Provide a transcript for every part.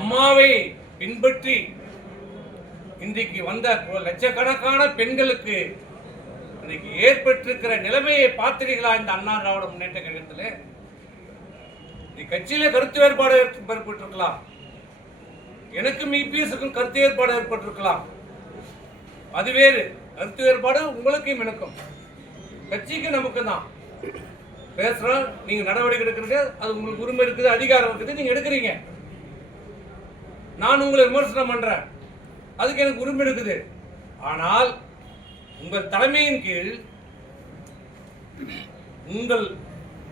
அம்மாவை பின்பற்றி இன்றைக்கு வந்த லட்சக்கணக்கான பெண்களுக்கு இன்னைக்கு ஏற்பட்டிருக்கிற நிலைமையை பார்த்தீர்களா? இந்த அண்ணா திராவிட முன்னேற்ற கழகத்தில் கட்சியில கருத்து வேறுபாடு ஏற்பட்டிருக்கலாம், எனக்கும் இபிஎஸ்க்கும் கருத்து வேறுபாடு ஏற்பட்டிருக்கலாம், அது வேறு. கருத்து வேறுபாடு உங்களுக்கும் எனக்கும், கட்சிக்கு நமக்கு தான் பேசுறோம். நீங்க நடவடிக்கை எடுக்கிறீங்க, அது உங்களுக்கு உரிமை இருக்குது, அதிகாரம் இருக்குது, நீங்க எடுக்கிறீங்க. நான் உங்களை விமர்சனம் பண்றேன், அதுக்கு எனக்கு உரிமை இருக்குது. ஆனால் உங்கள் தலைமையின் கீழ் உங்கள்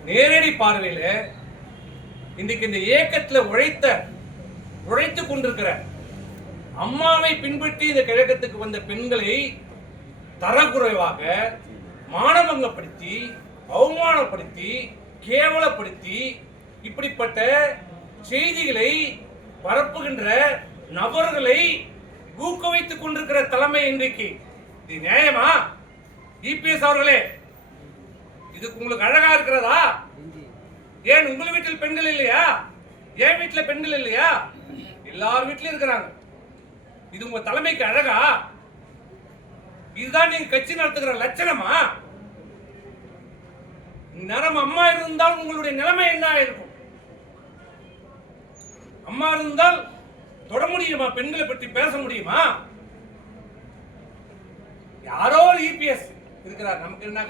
நேரடி பார்வையில் இன்றைக்கு இந்த இயக்கத்தில் உழைத்து கொண்டிருக்கிற அம்மாவை பின்பற்றி இந்த கழகத்துக்கு வந்த பெண்களை தரக்குறைவாக மானபங்கப்படுத்தி, அவமானப்படுத்தி, கேவலப்படுத்தி இப்படிப்பட்ட செய்திகளை பரப்புகின்ற நபர்களை ஊக்குவித்துக் கொண்டிருக்கிற தலைமை இன்றைக்கு. இது நியாயமா? இபிஎஸ் அவர்களே, இதுக்கு உங்களுக்கு அழகா இருக்கிறதா? ஏன் உங்கள் வீட்டில் பெண்கள் இல்லையா? என் வீட்டில் பெண்கள் இல்லையா? எல்லார் வீட்டிலும் இருக்கிறாங்க. இது உங்க தலைமைக்கு அழகா? இதுதான் நீங்க கட்சி நடத்துகிற லட்சணமா? நேரம் அம்மா இருந்தால் உங்களுடைய நிலைமை என்ன இருக்கும்? அம்மா இருந்தால் தொட முடியுமா? பெண்களை பற்றி பேச முடியுமா? யாரோ இபிஎஸ் இருக்கிறார், நமக்கு என்ன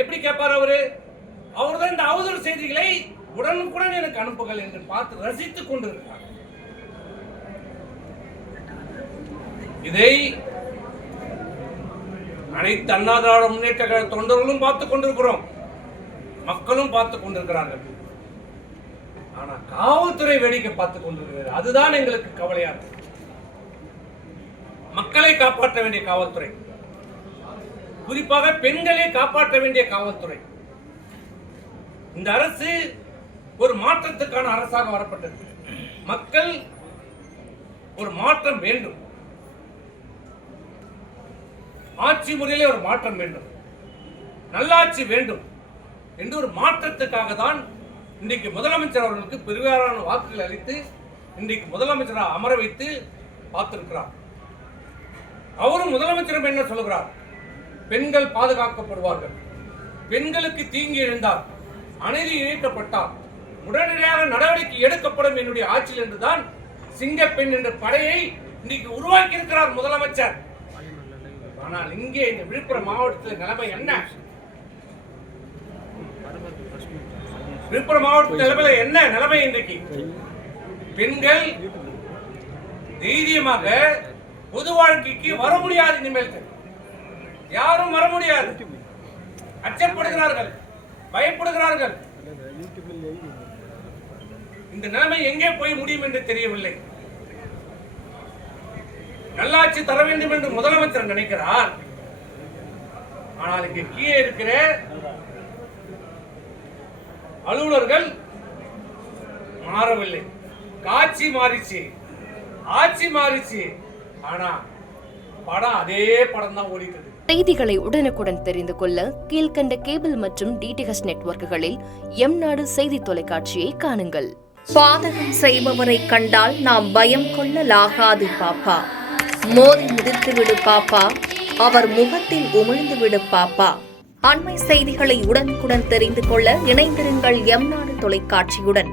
எப்படி கேட்பார் அவரு? அவர்தான் இந்த அவதூறு செய்திகளை உடனுக்குடன் எனக்கு அனுப்புகள் என்று பார்த்து ரசித்துக் கொண்டிருக்கிறார். இதை அனைத்து அண்ணா திராவிட முன்னேற்ற கழக தொண்டர்களும் பார்த்துக் கொண்டிருக்கிறோம், மக்களும் பார்த்துக் கொண்டிருக்கிறார்கள். ஆனா காவல்துறை வேடிக்கை பார்த்துக் கொண்டிருக்கிறது. அதுதான் எங்களுக்கு கவலையா இருக்கு. மக்களை காப்பாற்ற வேண்டிய காவல்துறை, குறிப்பாக பெண்களை காப்பாற்ற வேண்டிய காவல்துறை. இந்த அரசு ஒரு மாற்றத்துக்கான அரசாக வரப்பட்டது. மக்கள் ஒரு மாற்றம் வேண்டும், ஆட்சி முறையிலே ஒரு மாற்றம் வேண்டும், நல்லாட்சி வேண்டும் என்று ஒரு மாற்றத்துக்காக தான் இன்றைக்கு முதலமைச்சர் அவர்களுக்கு பெருவாரியான வாக்குகள் அளித்து இன்றைக்கு முதலமைச்சராக அமர வைத்து பார்த்திருக்கிறார். அவரும் முதலமைச்சரும் என்ன சொல்கிறார்? பெண்கள் பாதுகாக்கப்படுவார்கள், பெண்களுக்கு தீங்கி எழுந்தால், அநீதி இழைக்கப்பட்டால் உடனடியாக நடவடிக்கை எடுக்கப்படும் என்னுடைய ஆட்சியில் என்றுதான் சிங்கப்பெண் என்ற படையை இன்னைக்கு உருவாக்கி இருக்கிறார் முதலமைச்சர். ஆனால் இங்கே இந்த விழுப்புரம் மாவட்டத்தில் நிலைமை என்ன? விழுப்புரம் மாவட்ட நிலைமையில என்ன நிலைமை? இன்றைக்கு பெண்கள் தைரியமாக பொது வாழ்க்கைக்கு வர முடியாது. இனிமேல் யாரும் வர முடியாது, அச்சப்படுகிறார்கள், பயப்படுகிறார்கள். இந்த நிலைமை எங்கே போய் முடியும் என்று தெரியவில்லை. நல்லாட்சி தர வேண்டும் என்று முதலமைச்சர் நினைக்கிறார். ஆனால் இங்கே கீழே இருக்கிற அலுவலர்கள் மாறவில்லை. காட்சி மாறிச்சு, ஆட்சி மாறிச்சு, ஆனா படம் அதே படம் தான் ஓடிக்கிறது. செய்திகளை உடனுக்குடன் தெரிந்து கொள்ள கீழ்கண்ட கேபிள் மற்றும் டிடிஎச் நெட்வொர்க்குகளில் எம்நாடு செய்தி தொலைக்காட்சியை காணுங்கள். பாதகம் செய்பவரை கண்டால் நாம் பயம் கொள்ளலாகாது பாப்பா. மோதி மிதித்து விடு பாப்பா, அவர் முகத்தில் உமிழ்ந்து விடு பாப்பா. அண்மை செய்திகளை உடனுக்குடன் தெரிந்து கொள்ள இணைந்திருங்கள் எம்நாடு தொலைக்காட்சியுடன்.